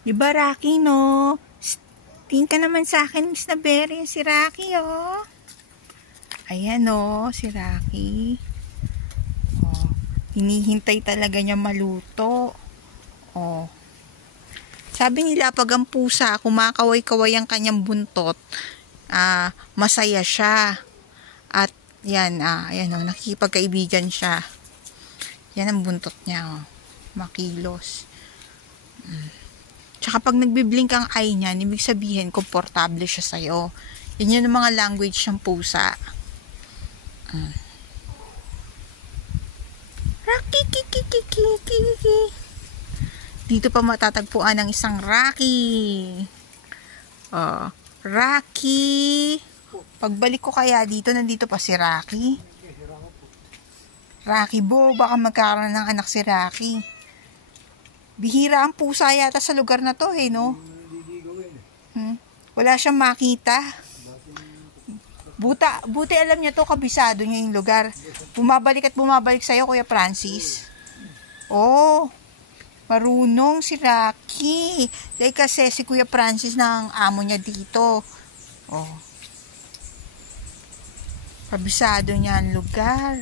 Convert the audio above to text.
Diba, Rocky, no? Tingin ka naman sa akin, Miss Naberry. Si Rocky, oh. Ayan, oh, si Rocky. Oh, hinihintay talaga niya maluto. Oh. Sabi nila, pag ang pusa, kumakaway-kaway ang kanyang buntot, masaya siya. At, yan, ayan, oh, nakikipagkaibigan siya. Yan ang buntot niya, oh. Makilos. Tsaka pag nagbiblink ang eye niya, ibig sabihin, komportable siya sa'yo. Yan yun ang mga language ng pusa. Rocky, kiki. Dito pa matatagpuan ng isang Rocky. Rocky. Pagbalik ko kaya dito, nandito pa si Rocky. Rocky Bo, baka magkaroon ng anak si Rocky. Bihira ang pusa yata sa lugar na to, no? Wala siyang makita. Buti alam niya to, kabisado niya yung lugar. Bumabalik at bumabalik sa'yo, Kuya Francis. Oh, marunong si Rocky. Dahil kasi si Kuya Francis na ang amo niya dito. Oh, kabisado niya ang lugar.